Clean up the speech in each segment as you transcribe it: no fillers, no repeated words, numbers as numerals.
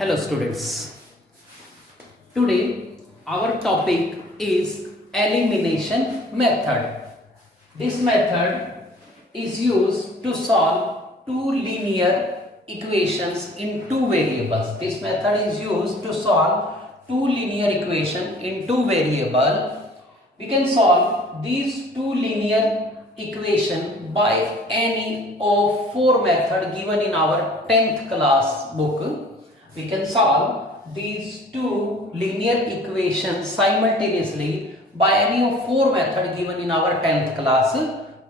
Hello students. Today our topic is elimination method. This method is used to solve two linear equations in two variables. This method is used to solve two linear equations in two variables. We can solve these two linear equations by any of four methods given in our 10th class book. We can solve these two linear equations simultaneously by any of four methods given in our 10th class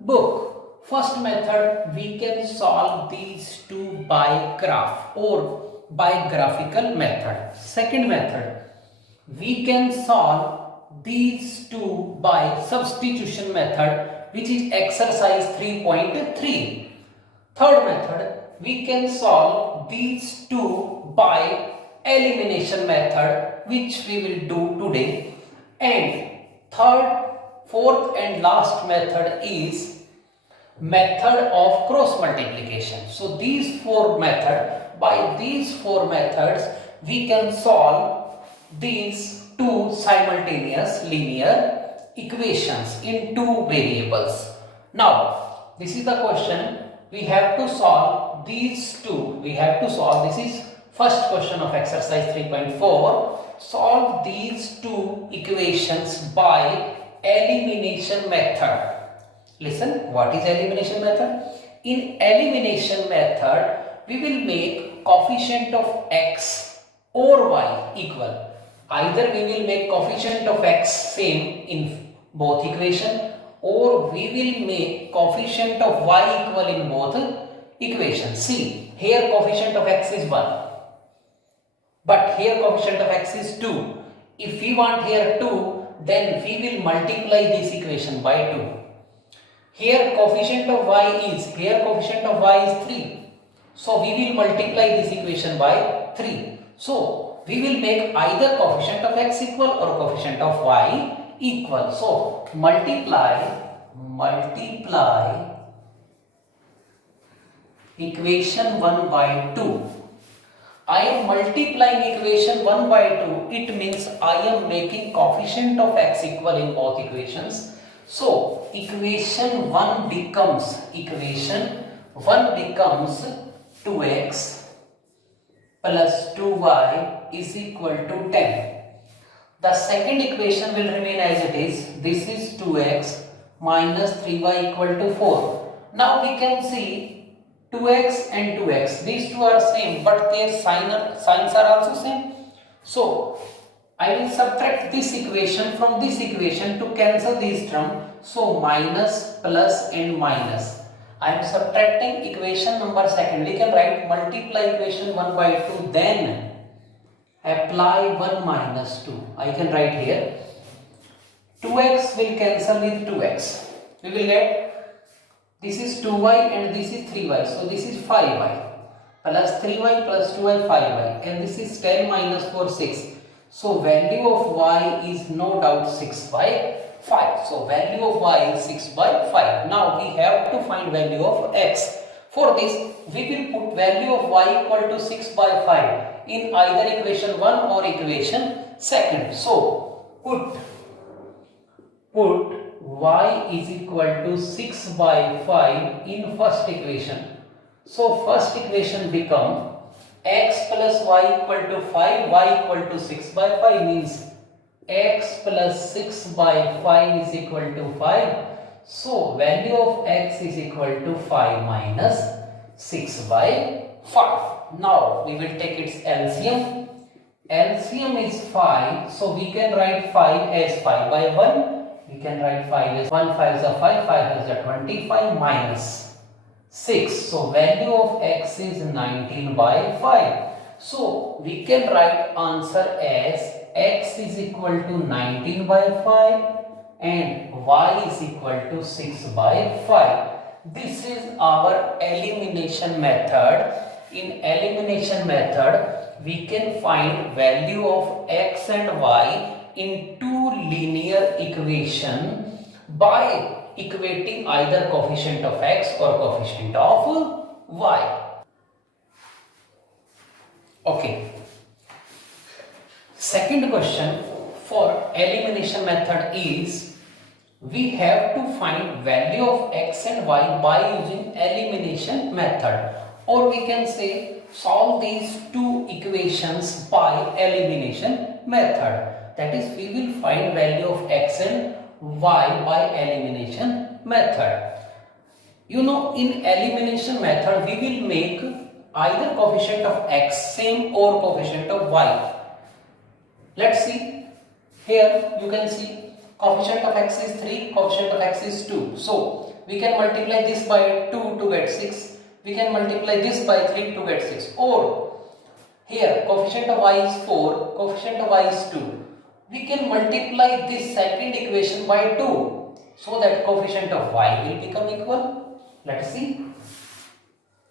book. First method, we can solve these two by graph or by graphical method. Second method, we can solve these two by substitution method, which is exercise 3.3. Third method, we can solve these two by elimination method, which we will do today. And third, fourth and last method is method of cross multiplication. So these four methods, by these four methods we can solve these two simultaneous linear equations in two variables. Now this is the question. We have to solve these two. We have to solve, this is first question of exercise 3.4. Solve these two equations by elimination method. Listen, what is elimination method? In elimination method, we will make coefficient of x or y equal. Either we will make coefficient of x same in both equation, or we will make coefficient of y equal in both equations. See, here coefficient of x is 1, but here coefficient of x is 2. If we want here 2, then we will multiply this equation by 2. Here coefficient of y is 3. So we will multiply this equation by 3. So we will make either coefficient of x equal or coefficient of y equal. So multiply equation 1 by 2. I am multiplying equation 1 by 2. It means I am making coefficient of x equal in both equations. So equation 1 becomes 2x plus 2y is equal to 10. The second equation will remain as it is. This is 2x minus 3y equal to 4. Now we can see 2x and 2x. These two are same, but their signs are also same. So I will subtract this equation from this equation to cancel these terms. So minus, plus and minus. I am subtracting equation number second. We can write multiply equation 1 by 2, then apply 1 minus 2. I can write here 2x will cancel with 2x. We will get, this is 2y and this is 3y. So this is 5y plus 3y plus 2y 5y, and this is 10 minus 4 6. So value of y is no doubt 6 by 5. So value of y is 6 by 5. Now we have to find value of x. For this we will put value of y equal to 6 by 5 in either equation 1 or equation second. So put y is equal to 6 by 5 in first equation. So first equation become x plus y equal to 5, y equal to 6 by 5 means x plus 6 by 5 is equal to 5. So value of x is equal to 5 minus 6 by 5. Now we will take its LCM. LCM is 5. So we can write 5 as 5 by 1. We can write 5 as 1 5 is a 5, 5 is a 25 minus 6. So value of x is 19 by 5. So we can write answer as x is equal to 19 by 5 and y is equal to 6 by 5. This is our elimination method. In elimination method, we can find value of x and y in two linear equation by equating either coefficient of x or coefficient of y. Okay, Second question for elimination method is we have to find value of x and y by using elimination method, or we can say solve these two equations by elimination method. That is, we will find value of x and y by elimination method. You know, in elimination method we will make either coefficient of x same or coefficient of y. Let's see. Here you can see coefficient of x is 3, coefficient of x is 2. So we can multiply this by 2 to get 6. We can multiply this by 3 to get 6. Or here coefficient of y is 4, coefficient of y is 2. We can multiply this second equation by 2 so that coefficient of y will become equal. Let's see.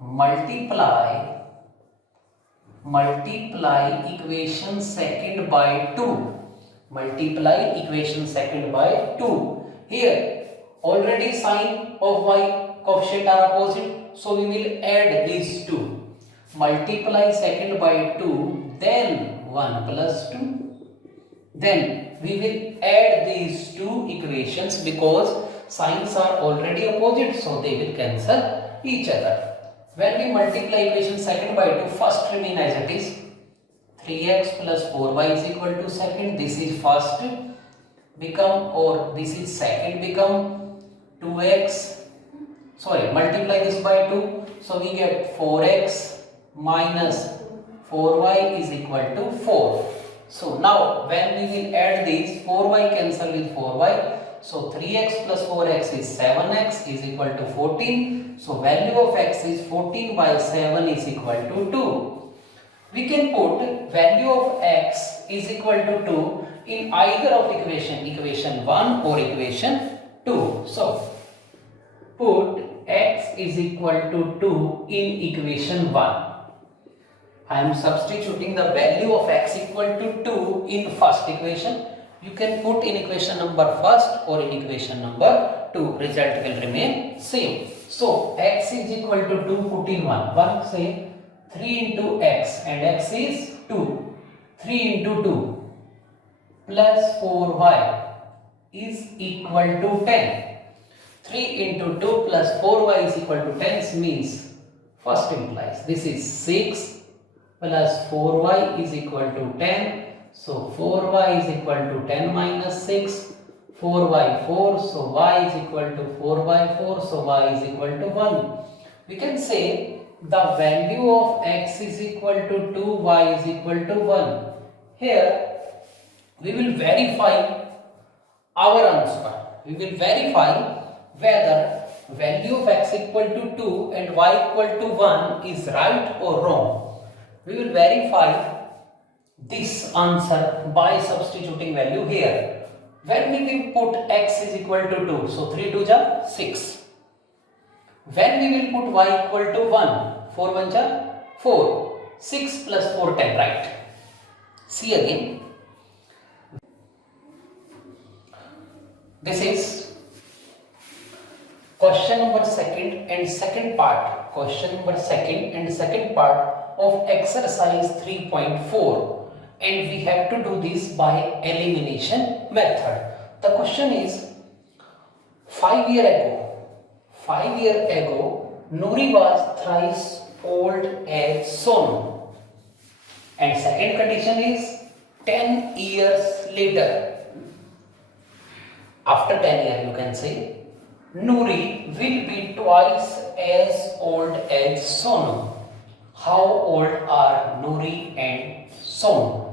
Multiply equation second by 2. Multiply equation second by 2. Here already sign of y coefficient are opposite, so we will add these two. Multiply second by 2, then 1 plus 2. Then we will add these two equations because signs are already opposite, so they will cancel each other. When we multiply equation second by 2, first remain as it is. 3x plus 4y is equal to second. This is first become, or this is second become 2x. Sorry, multiply this by 2. So we get 4x minus 4y is equal to 4. So now when we will add these, 4y cancel with 4y. So 3x plus 4x is 7x is equal to 14. So value of x is 14 by 7 is equal to 2. We can put value of x is equal to 2 in either of equation 1 or equation 2. So put x is equal to 2 in equation 1. I am substituting the value of x equal to 2 in first equation. You can put in equation number first or in equation number 2. Result will remain same. So x is equal to 2, put in 1. 1 say 3 into x, and x is 2. 3 into 2 plus 4y is equal to 10. 3 into 2 plus 4y is equal to 10 means first implies this is 6 plus 4y is equal to 10. So 4y is equal to 10 minus 6. 4 by 4, so y is equal to 4 by 4, so y is equal to 1. We can say the value of x is equal to 2, y is equal to 1. Here we will verify our answer. We will verify whether value of x equal to 2 and y equal to 1 is right or wrong. We will verify this answer by substituting value here. When we will put x is equal to 2, so 3 2 ja 6. When we will put y equal to 1, 4 1 ja 4. 6 plus 4 10, right? See again. This is question number second and second part. Question number second and second part of exercise 3.4. And we have to do this by elimination method. The question is 5 years ago, Nuri was thrice old as Sonu. And second condition is 10 years later. After 10 years you can say Nuri will be twice as old as Sonu. How old are Nuri and Sonu?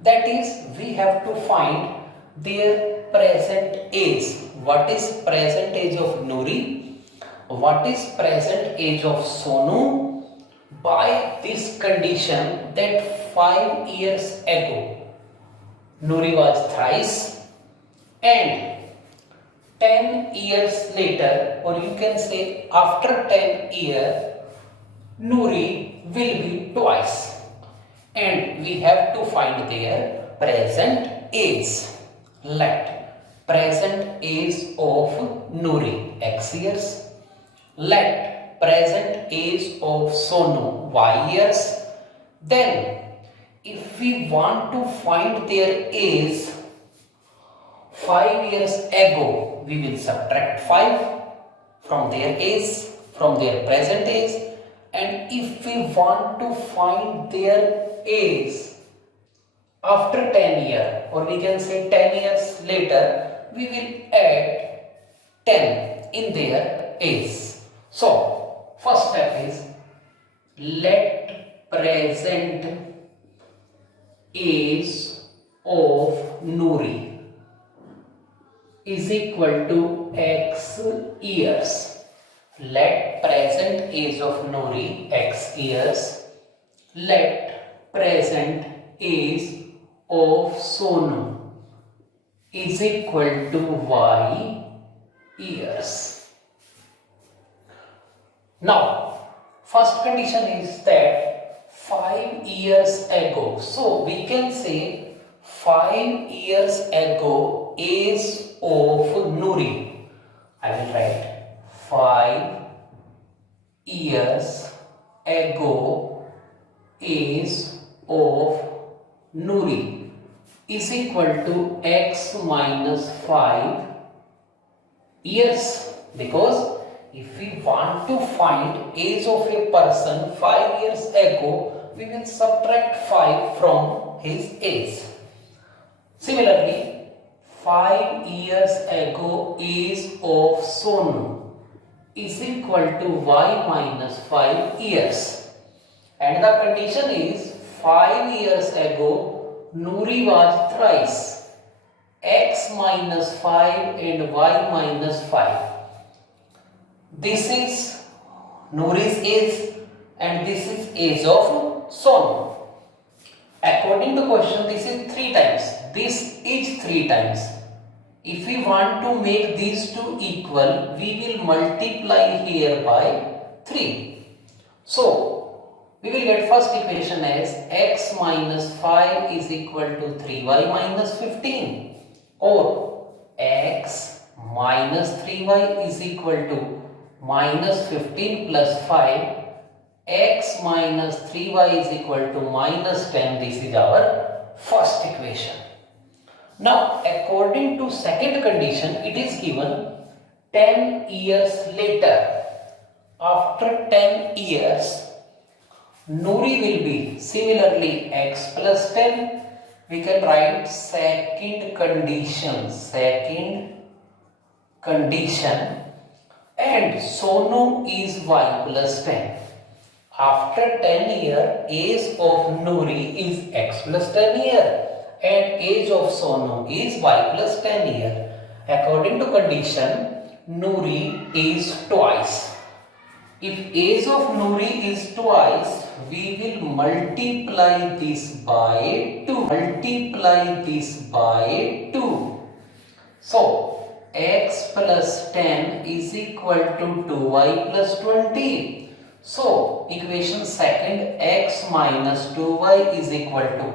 That is, we have to find their present age. What is present age of Nuri? What is present age of Sonu? By this condition that 5 years ago Nuri was thrice and 10 years later, or you can say after 10 years, Nuri will be twice. And we have to find their present age. Let present age of Nuri x years. Let present age of Sonu y years. Then if we want to find their age 5 years ago, we will subtract 5 from their age, from their present age, and if we want to find their age after 10 years, or we can say 10 years later, we will add 10 in their age. So first step is, let present age of Nuri is equal to x years. Let present age of Nuri x years. Let present age of Sonu is equal to y years. Now, first condition is that 5 years ago. So we can say 5 years ago age of Nuri. I will write 5 years ago age of Nuri is equal to x minus 5 years, because if we want to find age of a person 5 years ago, we will subtract 5 from his age. Similarly, 5 years ago age of Sonu is equal to y minus 5 years. And the condition is 5 years ago Nuri was thrice x minus 5 and y minus 5. This is Nuri's age and this is age of Sonu. According to question, this is 3 times. This is 3 times. If we want to make these two equal, we will multiply here by 3. So we will get first equation as x minus 5 is equal to 3y minus 15, or x minus 3y is equal to minus 15 plus 5, x minus 3y is equal to minus 10. This is our first equation. Now, according to second condition, it is given 10 years later. After 10 years, Nuri will be similarly x plus 10. We can write second condition, and Sonu is y plus 10. After 10 years, age of Nuri is x plus 10 years and age of Sonu is y plus 10 years. According to condition, Nuri is twice. If age of Nuri is twice, we will multiply this by 2. So, x plus 10 is equal to 2y plus 20. So, equation second, x minus 2y is equal to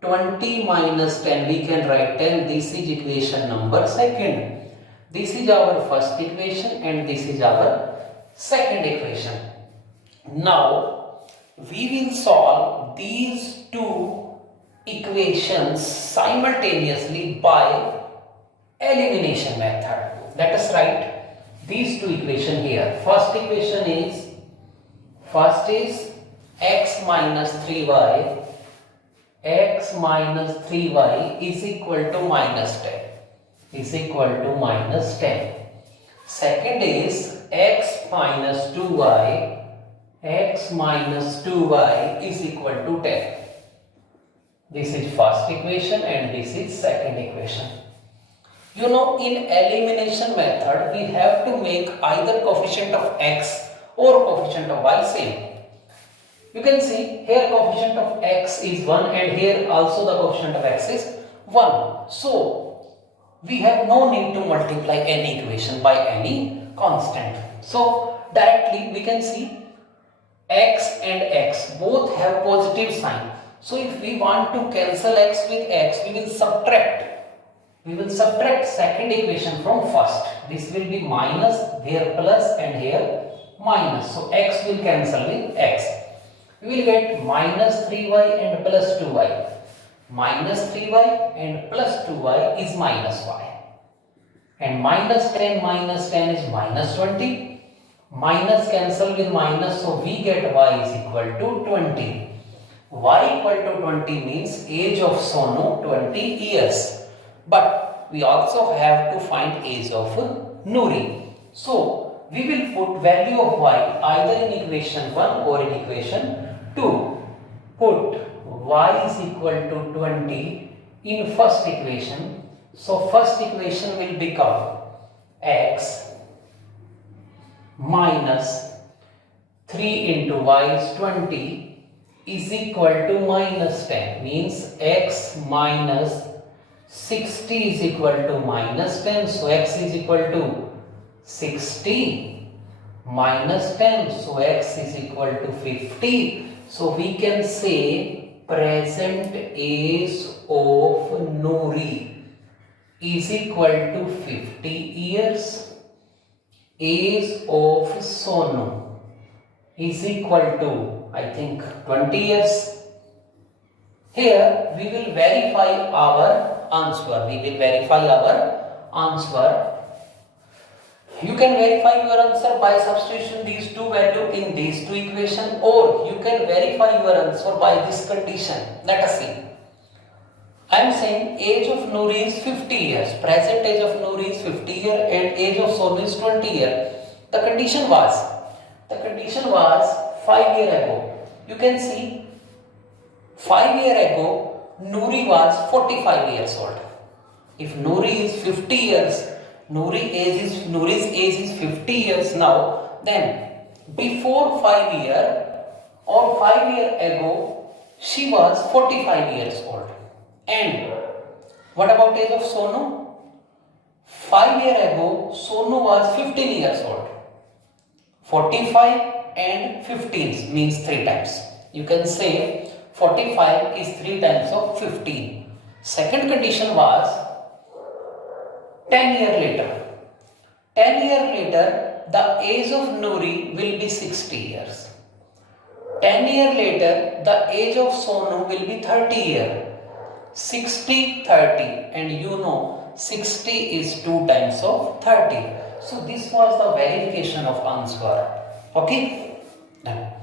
20 minus 10. We can write 10. This is equation number second. This is our first equation and this is our second equation. Now, we will solve these two equations simultaneously by elimination method. Let us write these two equations here. First equation is x minus 3y is equal to minus 10. Second is x minus 2y is equal to 10. This is first equation and this is second equation. You know, in elimination method, we have to make either coefficient of x or coefficient of y same. You can see here coefficient of x is 1 and here also the coefficient of x is 1. So, we have no need to multiply any equation by any constant. So, directly we can see x and x both have positive sign. So, if we want to cancel x with x, we will subtract second equation from first. This will be minus, here plus and here minus. So, x will cancel with x. we will get minus 3y and plus 2y. Minus 3y and plus 2y is minus y. And minus 10 is minus 20. Minus cancel with minus, so we get y is equal to 20. Y equal to 20 means age of Sonu 20 years. But we also have to find age of Nuri. So we will put value of y either in equation 1 or in equation 2. Put y is equal to 20 in first equation. So first equation will become x minus 3 into y is 20 is equal to minus 10, means x minus 60 is equal to minus 10. So x is equal to 60 minus 10, so x is equal to 50. So we can say present age of Nuri is equal to 50 years. Age of Sonu is equal to, I think, 20 years. Here we will verify our answer. You can verify your answer by substitution these two values in these two equations, or you can verify your answer by this condition. Let us see. I am saying age of Nuri is 50 years. Present age of Nuri is 50 years and age of Sonu is 20 years. The condition was 5 years ago. You can see 5 years ago Nuri was 45 years old. If Nuri is 50 years, Nuri's age is 50 years now, then before 5 years or 5 years ago she was 45 years old. And what about age of Sonu? 5 years ago Sonu was 15 years old. 45 and 15 means 3 times. You can say 45 is 3 times of 15. Second condition was 10 years later. 10 years later the age of Nuri will be 60 years. 10 years later the age of Sonu will be 30 years. 60, 30, and you know 60 is 2 times of 30. So this was the verification of answer. Okay? Done.